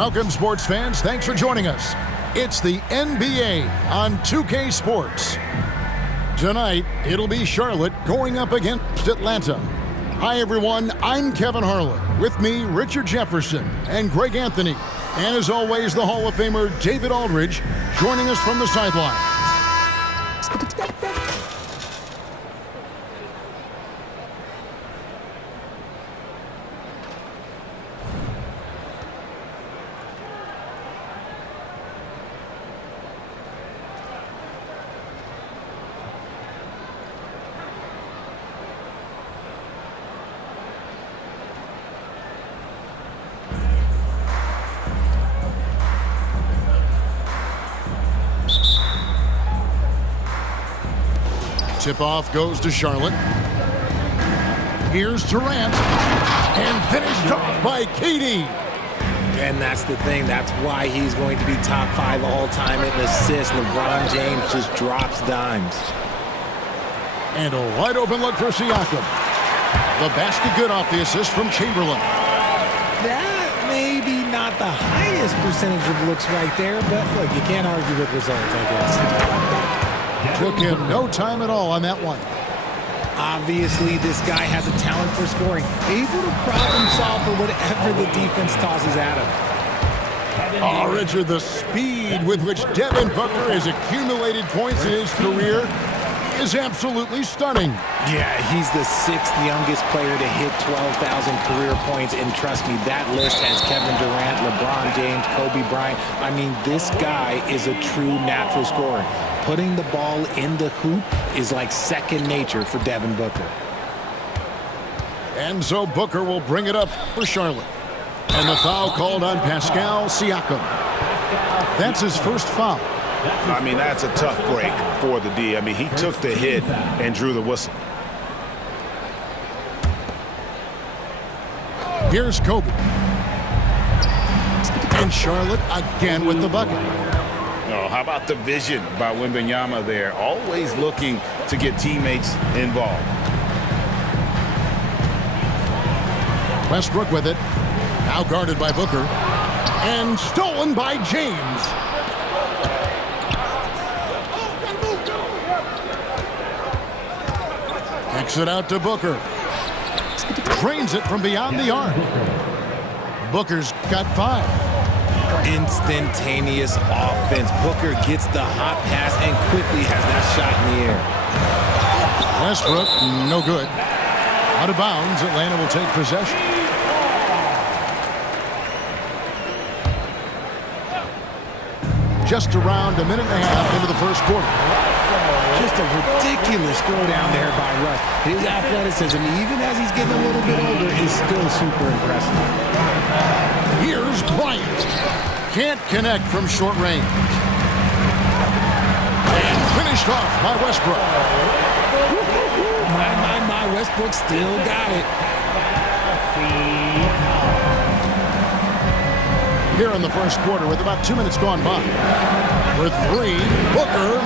Welcome, sports fans. Thanks for joining us. It's the NBA on 2K Sports. Tonight, it'll be Charlotte going up against Atlanta. Hi, everyone. I'm Kevin Harlan. With me, Richard Jefferson and Greg Anthony. And as always, the Hall of Famer David Aldridge joining us from the sideline. Tip-off goes to Charlotte. Here's Durant. And finished off by KD. And that's the thing. That's why he's going to be top 5 all-time in assists. LeBron James just drops dimes. And a wide-open look for Siakam. The basket good off the assist from Chamberlain. That may be not the highest percentage of looks right there, but look, you can't argue with results, I guess. Took him no time at all on that one. Obviously, this guy has a talent for scoring. Able to problem solve for whatever the defense tosses at him. Oh, Richard, the speed with which Devin Booker has accumulated points in his career is absolutely stunning. Yeah, he's the 6th youngest player to hit 12,000 career points, and trust me, that list has Kevin Durant, LeBron James, Kobe Bryant. I mean, this guy is a true natural scorer. Putting the ball in the hoop is like second nature for Devin Booker. And so Booker will bring it up for Charlotte. And the foul called on Pascal Siakam. That's his first foul. I mean, that's a tough break for the D. I mean, he took the hit and drew the whistle. Here's Kobe. And Charlotte again with the bucket. Oh, how about the vision by Wembanyama there? Always looking to get teammates involved. Westbrook with it. Now guarded by Booker. And stolen by James. Kicks it out to Booker. Drains it from beyond the arc. Booker's got 5. Instantaneous offense. Booker gets the hot pass and quickly has that shot in the air. Westbrook, no good. Out of bounds, Atlanta will take possession. Just around a minute and a half into the first quarter. Just a ridiculous throw down there by Russ. His athleticism, even as he's getting a little bit older, is still super impressive. Here's Bryant. Can't connect from short range. And finished off by Westbrook. My, Westbrook still got it. Here in the first quarter with about 2 minutes gone by. For 3, Booker.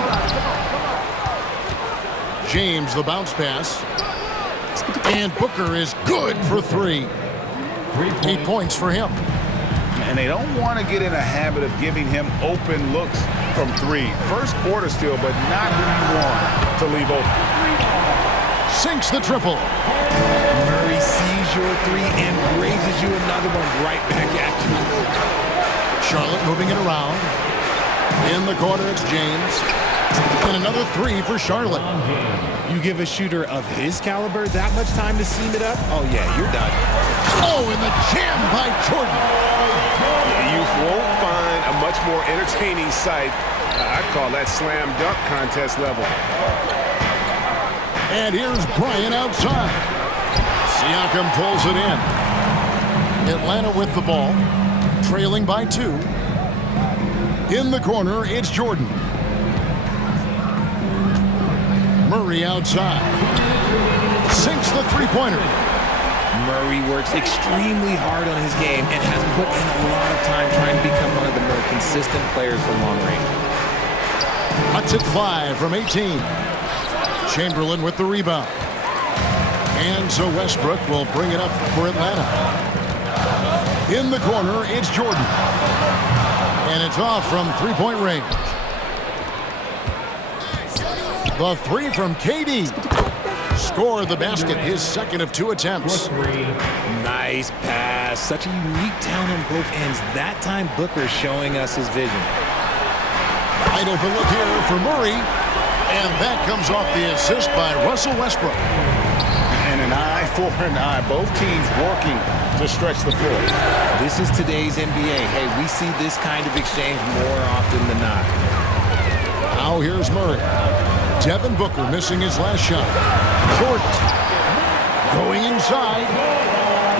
James, the bounce pass. And Booker is good for 3. 8 points for him. And they don't want to get in a habit of giving him open looks from 3. First quarter still, but not who you want to leave open. Sinks the triple. Murray sees your 3 and raises you another one right back at you. Charlotte moving it around. In the corner, it's James. And another 3 for Charlotte. You give a shooter of his caliber that much time to seam it up? Oh, yeah, you're done. Oh, and the jam by Jordan. You won't find a much more entertaining sight. I'd call that slam dunk contest level. And here's Bryant outside. Siakam pulls it in. Atlanta with the ball, trailing by 2. In the corner, it's Jordan. Murray outside. Sinks the three-pointer. Murray works extremely hard on his game and has put in a lot of time trying to become one of the more consistent players from long range. Cuts it 5 from 18. Chamberlain with the rebound. And so Westbrook will bring it up for Atlanta. In the corner, it's Jordan. And it's off from three-point range. The three from KD. Score the basket, his second of 2 attempts. Nice pass. Such a unique talent on both ends. That time, Booker showing us his vision. Wide open look here for Murray. And that comes off the assist by Russell Westbrook. And an eye for an eye. Both teams working to stretch the floor. This is today's NBA. Hey, we see this kind of exchange more often than not. Now here's Murray. Devin Booker missing his last shot. Jordan going inside.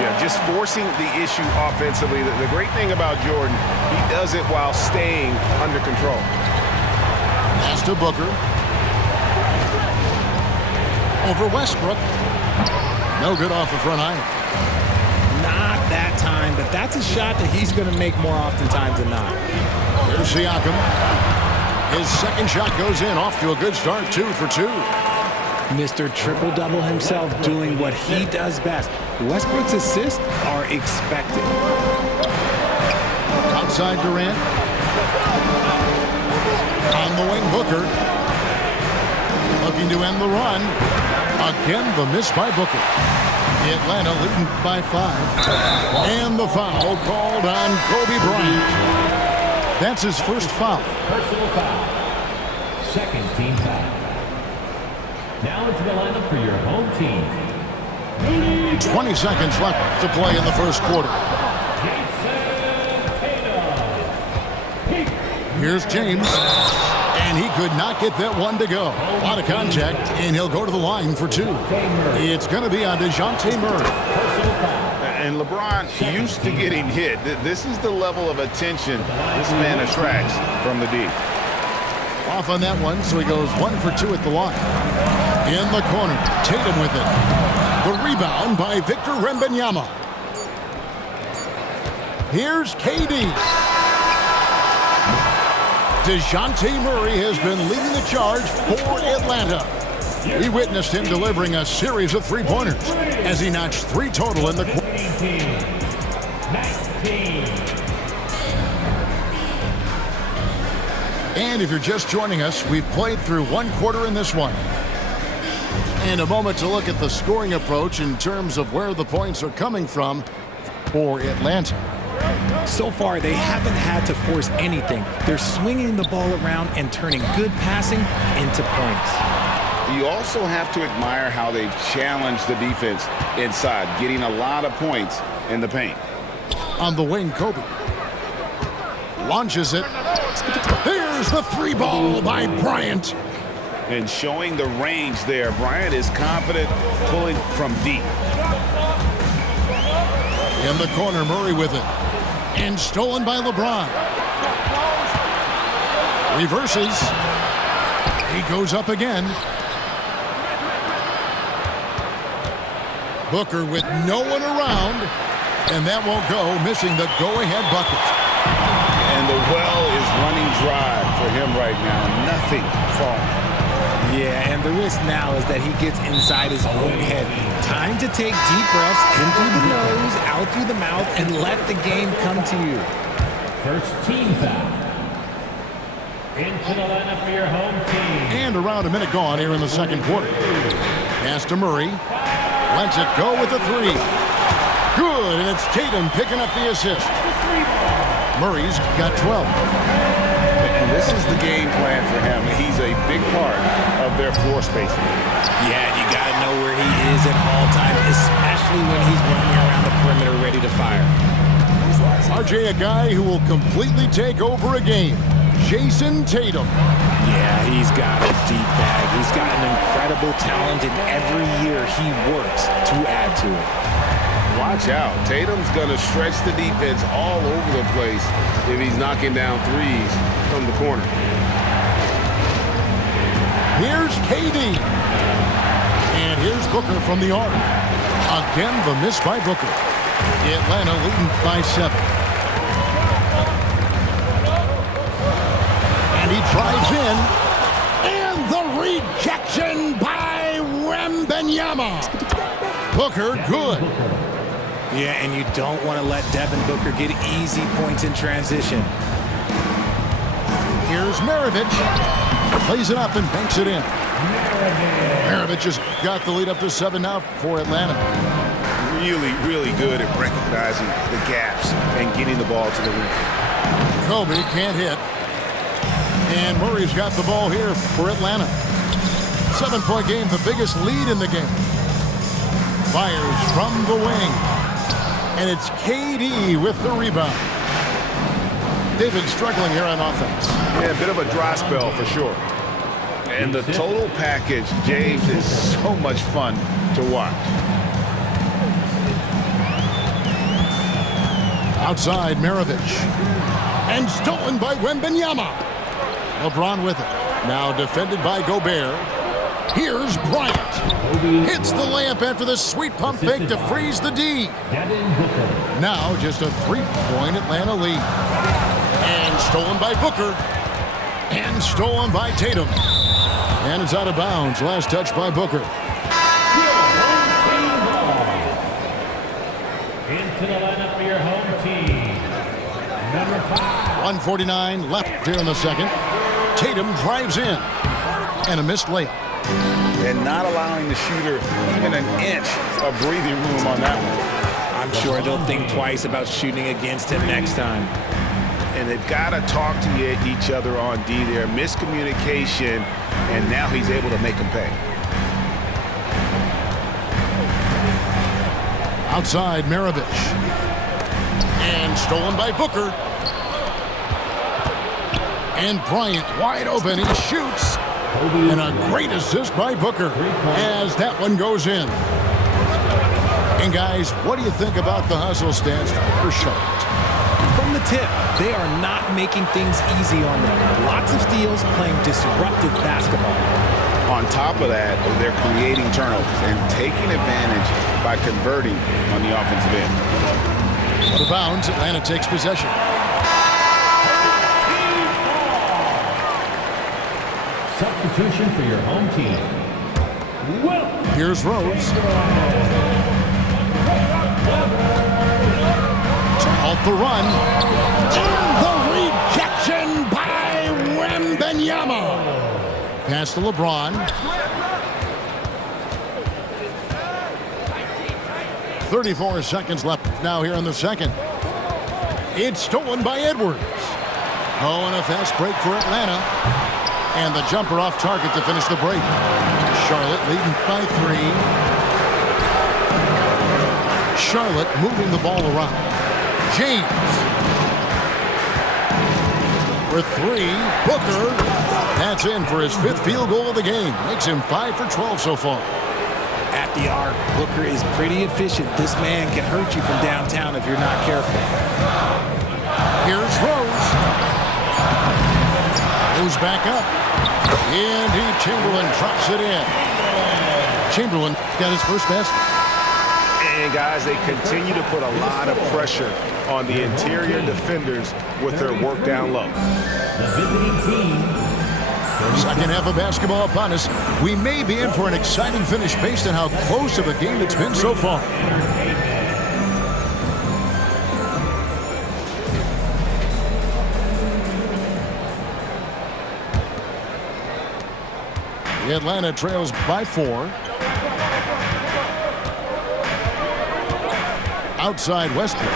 Yeah, just forcing the issue offensively. The great thing about Jordan, he does it while staying under control. Pass to Booker. Over Westbrook. No good off the front iron. Not that time, but that's a shot that he's going to make more oftentimes than not. Here's Siakam. His second shot goes in, off to a good start, 2 for 2. Mr. Triple-Double himself doing what he does best. Westbrook's assists are expected. Outside Durant. On the wing, Booker. Looking to end the run. Again, the miss by Booker. Atlanta leading by 5. And the foul called on Kobe Bryant. That's his first foul. Personal foul. Second team foul. Now into the lineup for your home team. 20 seconds left to play in the first quarter. Here's James. And he could not get that one to go. A lot of contact, and he'll go to the line for 2. It's going to be on DeJounte Murray. And LeBron used to getting hit. This is the level of attention this man attracts from the D. Off on that one, so he goes 1 for 2 at the line. In the corner, Tatum with it. The rebound by Victor Wembanyama. Here's KD. DeJounte Murray has been leading the charge for Atlanta. We witnessed him delivering a series of three-pointers as he notched 3 total in the quarter. And if you're just joining us, we've played through 1 quarter in this one. And a moment to look at the scoring approach in terms of where the points are coming from for Atlanta. So far, they haven't had to force anything. They're swinging the ball around and turning good passing into points. You also have to admire how they've challenged the defense inside, getting a lot of points in the paint. On the wing, Kobe launches it. Here's the 3 ball by Bryant. And showing the range there, Bryant is confident pulling from deep. In the corner, Murray with it. And stolen by LeBron. Reverses. He goes up again. Booker with no one around. And that won't go, missing the go-ahead bucket. And the well is running dry for him right now. Nothing falling. Yeah, and the risk now is that he gets inside his own head. Time to take deep breaths in through the nose, out through the mouth, and let the game come to you. First team foul. Into the lineup for your home team. And around a minute gone here in the second quarter. Pass to Murray. Lets it go with a 3. Good, and it's Tatum picking up the assist. Murray's got 12. And this is the game plan for him. He's a big part of their floor spacing. Yeah, you got to know where he is at all times, especially when he's running around the perimeter ready to fire. RJ, a guy who will completely take over a game. Jason Tatum. Yeah, he's got a deep bag. He's got an incredible talent, and every year he works to add to it. Watch out. Tatum's going to stretch the defense all over the place if he's knocking down threes from the corner. Here's KD. And here's Booker from the arc. Again, the miss by Booker. Atlanta leading by 7. And he drives in. And the rejection by Wembanyama. Booker, good. Yeah, and you don't want to let Devin Booker get easy points in transition. Here's Maravich. Plays it up and banks it in. Maravich has got the lead up to 7 now for Atlanta. Really, really good at recognizing the gaps and getting the ball to the rim. Kobe can't hit. And Murray's got the ball here for Atlanta. 7-point game, the biggest lead in the game. Fires from the wing. And it's KD with the rebound. David struggling here on offense. Yeah, a bit of a dry spell for sure. And the total package, James, is so much fun to watch. Outside, Maravich. And stolen by Wembanyama. LeBron with it. Now defended by Gobert. Here's Bryant. Hits the layup after the sweet pump fake to freeze the D. Now just a 3-point Atlanta lead. And stolen by Booker. And stolen by Tatum. And it's out of bounds. Last touch by Booker. Into the lineup for your home team. Number 5. 1:49 left here in the second. Tatum drives in. And a missed layup. And not allowing the shooter even an inch of breathing room on that one. I'm sure they'll think twice about shooting against him next time. And they've got to talk to each other on D there. Miscommunication, and now he's able to make them pay. Outside, Maravich. And stolen by Booker. And Bryant wide open. He shoots. And a great assist by Booker as that one goes in. And guys, what do you think about the hustle stance for Charlotte? From the tip, they are not making things easy on them. Lots of steals, playing disruptive basketball. On top of that, they're creating turnovers and taking advantage by converting on the offensive end. Out of bounds, Atlanta takes possession. Substitution for your home team. Well, Here's Rose. To halt the run. And the rejection by Wembanyama. Pass to LeBron. 34 seconds left now here in the second. It's stolen by Edwards. Oh, and a fast break for Atlanta. And the jumper off target to finish the break. Charlotte leading by 3. Charlotte moving the ball around. James. For 3. Booker. That's in for his 5th field goal of the game. Makes him 5 for 12 so far. At the arc, Booker is pretty efficient. This man can hurt you from downtown if you're not careful. Here's Rose. Goes back up. Indeed, Chamberlain drops it in. Chamberlain got his first basket. And guys, they continue to put a lot of pressure on the interior defenders with their work down low. the visiting team. Second half of basketball upon us. We may be in for an exciting finish based on how close of a game it's been so far. The Atlanta trails by 4. Outside Westbrook.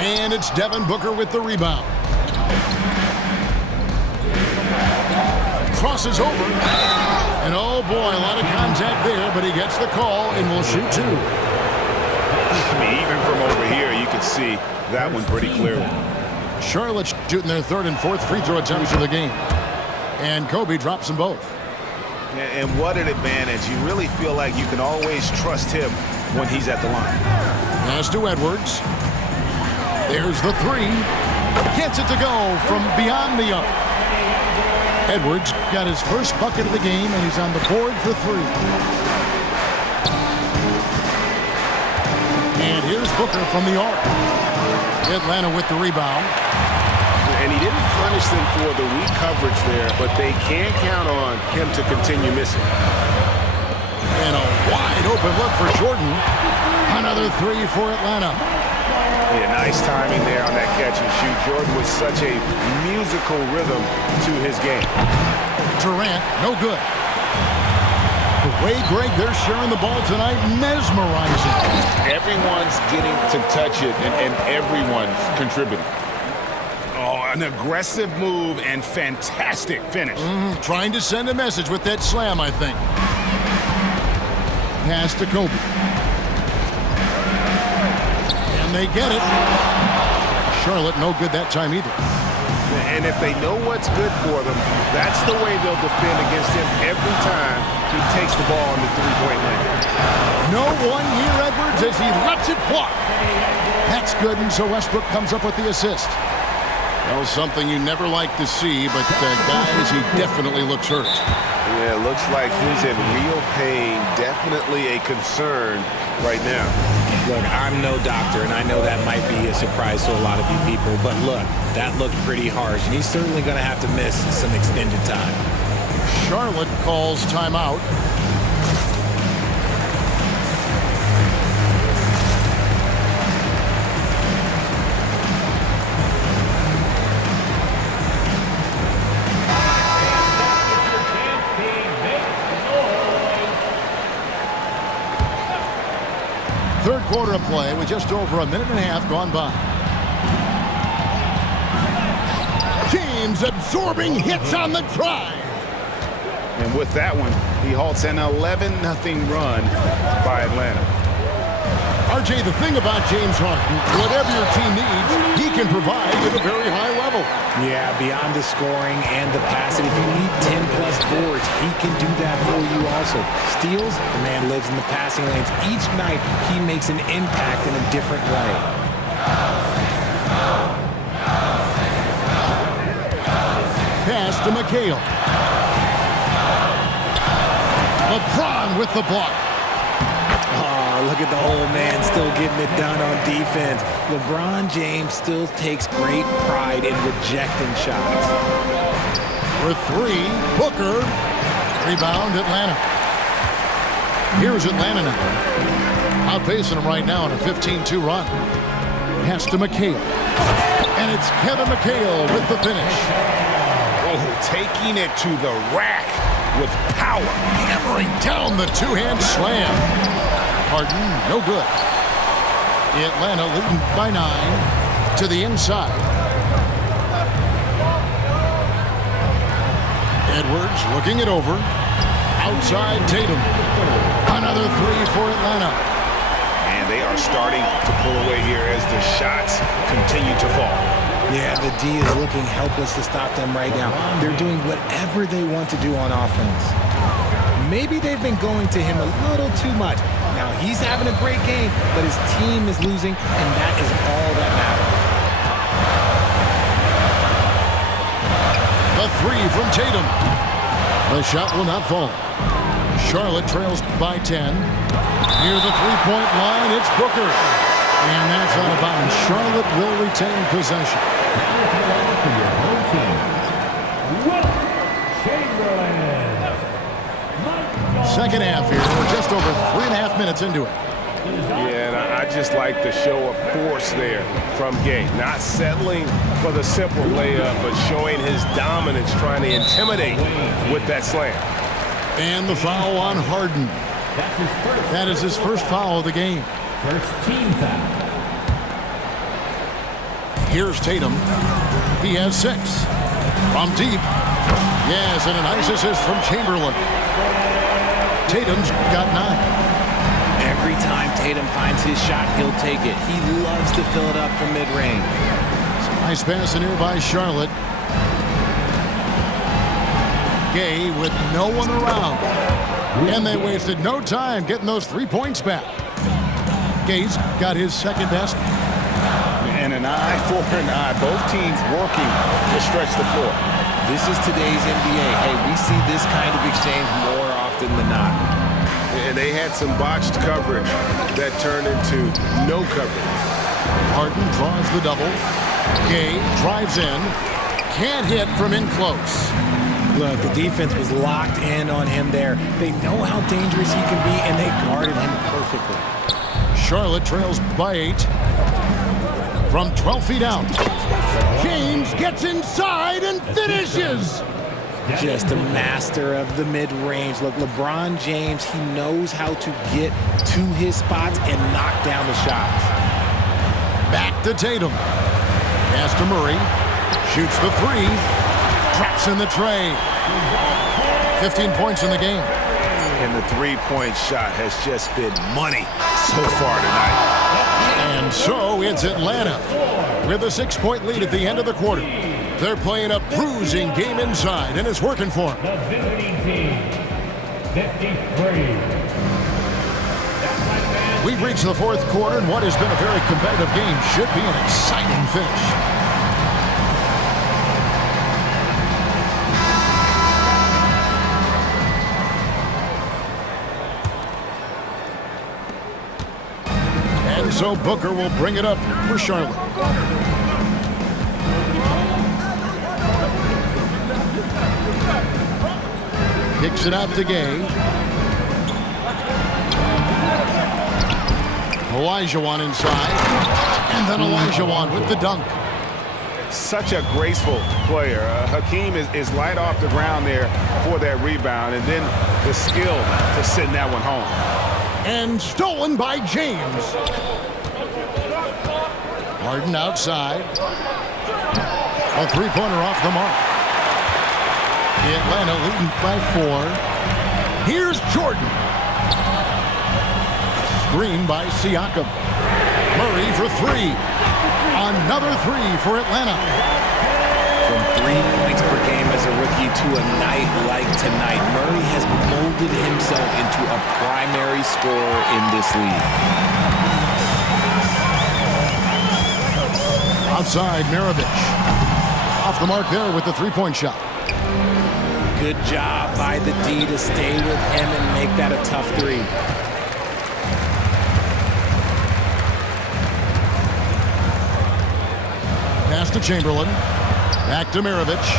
And it's Devin Booker with the rebound. Crosses over. And oh boy, a lot of contact there, but he gets the call and will shoot 2. I mean, even from over here, you can see that one pretty clearly. Charlotte shooting their 3rd and 4th free throw attempts of the game. And Kobe drops them both. And what an advantage. You really feel like you can always trust him when he's at the line. Pass to Edwards. There's the 3. Gets it to go from beyond the arc. Edwards got his first bucket of the game, and he's on the board for 3. And here's Booker from the arc. Atlanta with the rebound. And he didn't punish them for the weak coverage there, but they can count on him to continue missing. And a wide open look for Jordan. On a Another three for Atlanta. Yeah, nice timing there on that catch and shoot. Jordan with such a musical rhythm to his game. Durant, no good. The way, Greg, they're sharing the ball tonight, mesmerizing. Everyone's getting to touch it, and everyone's contributing. Oh, an aggressive move and fantastic finish. Trying to send a message with that slam, I think. Pass to Kobe. And they get it. Charlotte, no good that time either. And if they know what's good for them, that's the way they'll defend against him every time he takes the ball in the three-point line. No one here, Edwards, as he lets it fly. That's good, and so Westbrook comes up with the assist. Well, something you never like to see, but guys, he definitely looks hurt. Yeah, it looks like he's in real pain. Definitely a concern right now. Look, I'm no doctor, and I know that might be a surprise to a lot of you people, but look, that looked pretty harsh, and he's certainly going to have to miss some extended time. Charlotte calls timeout. Third quarter of play with just over a minute and a half gone by. James absorbing hits on the drive. And with that one, he halts an 11-0 run by Atlanta. RJ, the thing about James Harden, whatever your team needs, he can provide at a very high level. Yeah, beyond the scoring and the passing, if you need 10-plus boards, he can do that for you also. Steals, the man lives in the passing lanes. Each night, he makes an impact in a different way. Pass to McHale. LeBron with the block. Oh, look at the old man still getting it done on defense. LeBron James still takes great pride in rejecting shots. For three, Booker. Rebound, Atlanta. Here's Atlanta now. Outpacing them right now on a 15-2 run. Pass to McHale. And it's Kevin McHale with the finish. Oh, taking it to the rack with power. Hammering down the two-hand slam. Harden, no good. Atlanta leading by 9 to the inside. Edwards looking it over. Outside Tatum. Another three for Atlanta. And they are starting to pull away here as the shots continue to fall. Yeah, the D is looking helpless to stop them right now. They're doing whatever they want to do on offense. Maybe they've been going to him a little too much. Now, he's having a great game, but his team is losing, and that is all that matters. The three from Tatum. The shot will not fall. Charlotte trails by 10. Near the three-point line, it's Booker. And that's out of bounds. Charlotte will retain possession. Second half here. We're just over 3.5 minutes into it. Yeah, and I just like the show of force there from Gay. Not settling for the simple layup, but showing his dominance, trying to intimidate with that slam. And the foul on Harden. That is his first foul of the game. First team foul. Here's Tatum. He has 6. From deep. Yes, and a nice assist from Chamberlain. Tatum's got 9. Every time Tatum finds his shot, he'll take it. He loves to fill it up from mid-range. Nice pass in here by Charlotte. Gay with no one around. And they wasted no time getting those 3 points back. Gay's got his second best. And an eye for an eye. Both teams working to stretch the floor. This is today's NBA. Hey, we see this kind of exchange more often than not. And they had some botched coverage that turned into no coverage. Harden draws the double. Gay drives in. Can't hit from in close. Look, the defense was locked in on him there. They know how dangerous he can be, and they guarded him perfectly. Charlotte trails by 8. From 12 feet out, James gets inside and finishes. Just a master of the mid-range. Look, LeBron James, he knows how to get to his spots and knock down the shots. Back to Tatum. Pass to Murray. Shoots the 3. Drops in the tray. 15 points in the game. And the three-point shot has just been money so far tonight. And so it's Atlanta with a 6-point lead at the end of the quarter. They're playing a bruising game inside, and it's working for them. The visiting team, 53. We've reached the fourth quarter, and what has been a very competitive game should be an exciting finish. And so Booker will bring it up for Charlotte. Kicks it out to Gay. Olajuwon inside. And then Olajuwon with the dunk. Such a graceful player. Hakeem is light off the ground there for that rebound, and then the skill to send that one home. And stolen by James. Harden outside. A three-pointer off the mark. Atlanta leading by 4. Here's Jordan. Screen by Siakam. Murray for 3. Another 3 for Atlanta. From 3 points per game as a rookie to a night like tonight, Murray has molded himself into a primary scorer in this league. Outside, Maravich. Off the mark there with the three-point shot. Good job by the D to stay with him and make that a tough 3. Pass to Chamberlain. Back to Maravich.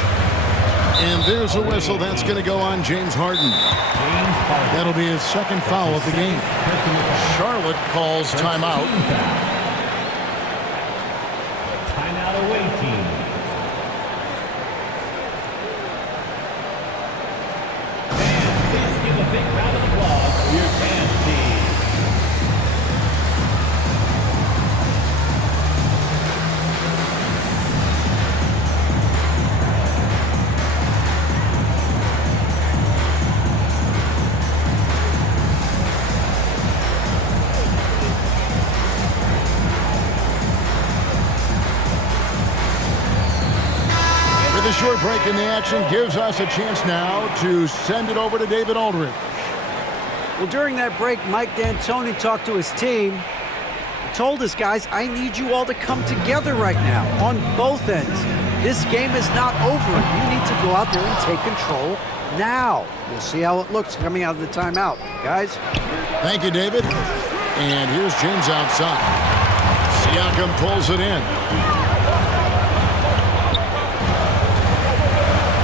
And there's a whistle. That's going to go on James Harden. That'll be his second foul of the game. Charlotte calls timeout. Timeout away team. Give a big round of applause for your fans team. The short break in the action gives us a chance now to send it over to David Aldridge. Well, during that break, Mike D'Antoni talked to his team. He told his guys, I need you all to come together right now on both ends. This game is not over. You need to go out there and take control now. We'll see how it looks coming out of the timeout. Guys? Thank you, David. And here's James outside. Siakam pulls it in.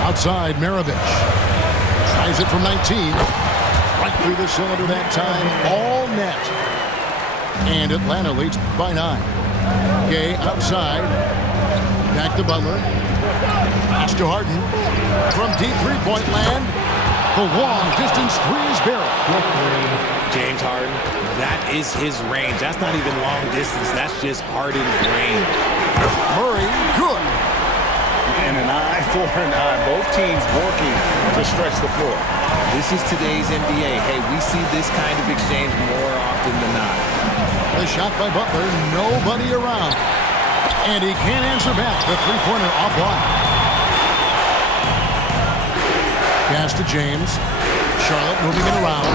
Outside, Maravich. Tries it from 19. Right through the cylinder that time. All net. And Atlanta leads by 9. Gay outside. Back to Butler. Pass to Harden. From deep three-point land. The long distance 3 is barrel. James Harden, that is his range. That's not even long distance. That's just Harden's range. Murray, good. And an eye for an eye. Both teams working to stretch the floor. This is today's NBA. Hey, we see this kind of exchange more often than not. The shot by Butler, nobody around. And he can't answer back. The three-pointer offline. Pass to James. Charlotte moving it around.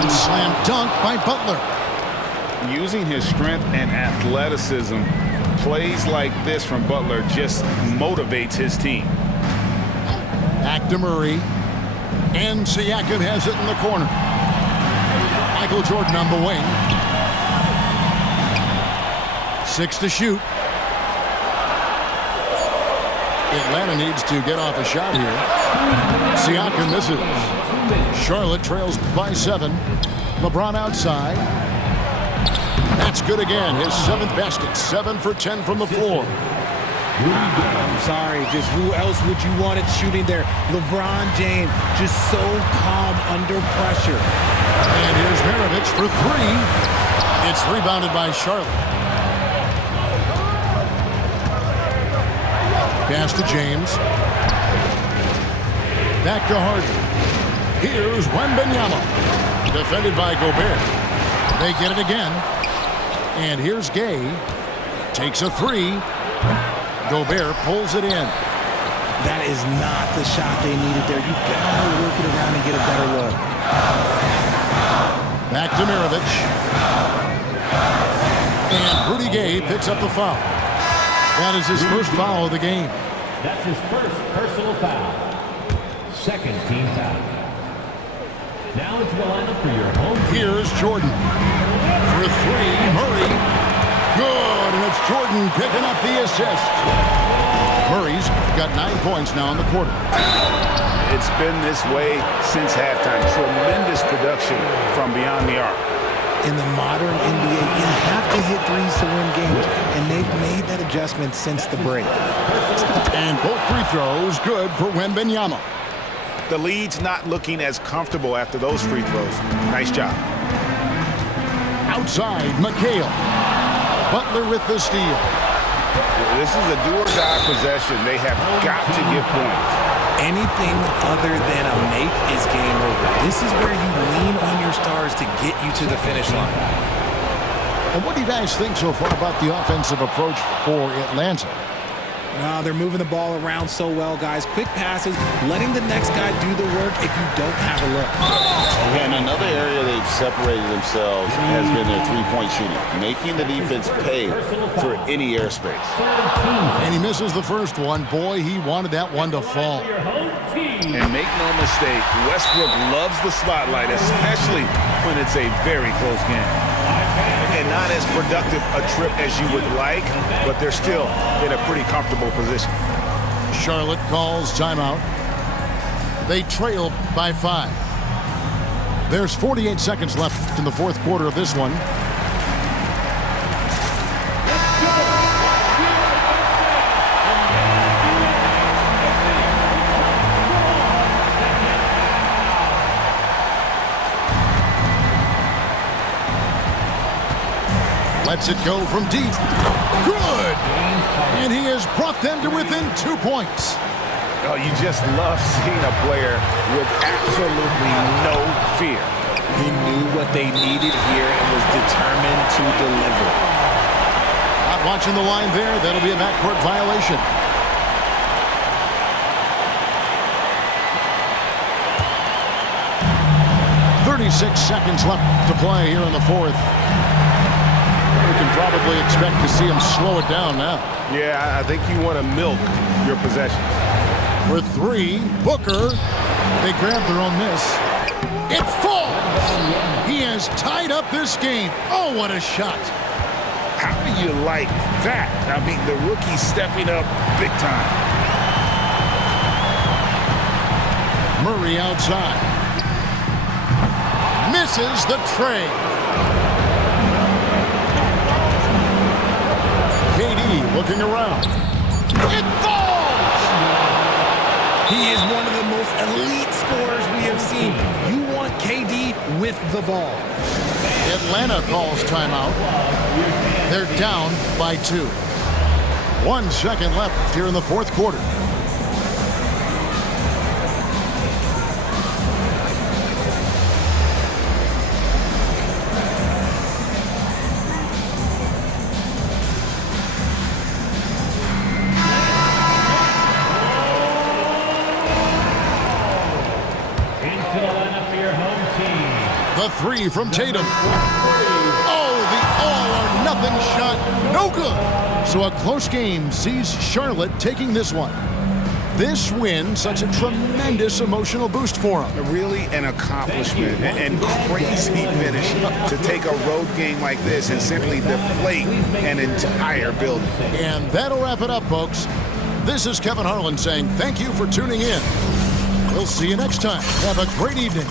And slam dunk by Butler. Using his strength and athleticism, plays like this from Butler just motivates his team. Back to Murray. And Siakam has it in the corner. Michael Jordan on the wing. 6 to shoot. Atlanta needs to get off a shot here. Siakam misses. Charlotte trails by 7. LeBron outside. That's good again. His 7th basket. 7 for 10 from the floor. I'm sorry, just who else would you want it shooting there? LeBron James, just so calm under pressure. And here's Maravich for 3. It's rebounded by Charlotte. Pass to James. Back to Harden. Here's Wembanyama. Defended by Gobert. They get it again. And here's Gay. Takes a 3. Gobert pulls it in. That is not the shot they needed there. You gotta work it around and get a better look. Back to Maravich. And Rudy Gay picks up the foul. That is his first foul of the game. That's his first personal foul. Second team foul. Now into the lineup for your home team. Here's Jordan. For 3, Murray. Good, and it's Jordan picking up the assist. Murray's got 9 points now in the quarter. It's been this way since halftime. Tremendous production from beyond the arc. In the modern NBA, you have to hit threes to win games, and they've made that adjustment since the break. And both free throws good for Wembanyama. The lead's not looking as comfortable after those free throws. Nice job. Outside, McHale. Butler with the steal. This is a do-or-die possession. They have got to get points. Anything other than a make is game over. This is where you lean on your stars to get you to the finish line. And what do you guys think so far about the offensive approach for Atlanta? They're moving the ball around so well, guys. Quick passes, letting the next guy do the work if you don't have a look. And another area they've separated themselves has been their three-point shooting, making the defense pay for any airspace. And he misses the first one. Boy, he wanted that one to fall. And make no mistake, Westbrook loves the spotlight, especially when it's a very close game. And not as productive a trip as you would like, but they're still in a pretty comfortable position. Charlotte calls timeout. They trail by 5. There's 48 seconds left in the fourth quarter of this one. Lets it go from deep. Good! And he has brought them to within 2 points. Oh, you just love seeing a player with absolutely no fear. He knew what they needed here and was determined to deliver. Not watching the line there. That'll be a backcourt violation. .36 seconds left to play here in the fourth. We can probably expect to see him slow it down now. Yeah, I think you want to milk your possessions. For 3, Booker. They grab their own miss. It falls! He has tied up this game. Oh, what a shot. How do you like that? I mean, the rookie stepping up big time. Murray outside. Misses the tray. KD looking around. It falls! He is one of the most elite scorers we have seen. You want KD with the ball. Atlanta calls timeout. They're down by 2. 1 second left here in the fourth quarter. The 3 from Tatum. Oh, the all-or-nothing shot. No good. So a close game sees Charlotte taking this one. This win, such a tremendous emotional boost for them. Really an accomplishment and crazy finish to take a road game like this and simply deflate an entire building. And that'll wrap it up, folks. This is Kevin Harlan saying thank you for tuning in. We'll see you next time. Have a great evening.